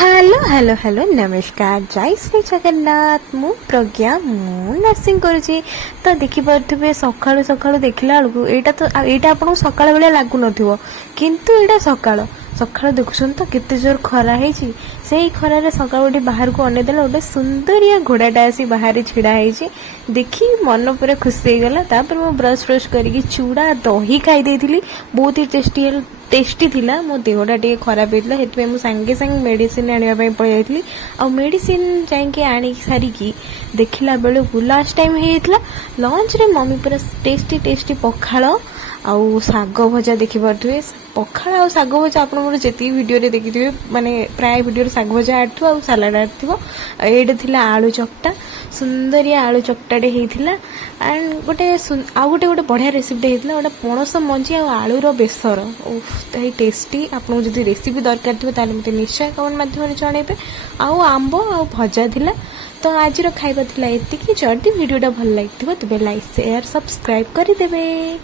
Hello hello hello नमस्कार जय श्री जगन्नाथ मु प्रज्ञा मु नर्सिंग करुँची तो देखिपे सकाळु सकाळु देखला बेलू यहाँ आपको सकाळ बेला लगुन किंतु यहाँ सकाळ सकाळ देखुन तो केते जोर खरा है से खरार सकाळ गोटे बाहर को अनेदेला गोटे सुंदरिया घोड़ाटा आसी बाहर छिड़ा है देखी मन पूरा खुशी गला तापर मु ब्रश फ्रश करके चूड़ा दही खाई देती बहुत ही टेस्टी थिला मो देहटा टे खराब होता है मुझे सांगे सांगे मेडिसिन आने पड़े जाइली आ मेडिसिन जाके आनी सारिकी देखला बेलू लास्ट टाइम होता लंच रे मम्मी पूरा टेस्टी टेस्टी पखाल आउ साग भजा देखिपे पखाल आ साग भजा आप जी वीडियो देखिए माने प्राय वीडियो साग भजा आड थो सालाड आड थो ये थिला आलू चकटा सुंदरिया आलू चकटाटे होता एंड गोटे आउ गोटे गोटे बढ़िया रेसिपी होता गोटे पणस मंजी आलूर बेसर टेस्टी आपको जब रेसिपी दरकार थो मतलब निश्चय कमेंट माध्यम जनइबे आउ आंब आ भजा थिला तो आज खाଇବା थिला एतिकी जदि वीडियोटा भल लगी तेज लाइक शेयर सब्सक्राइब करदेवे।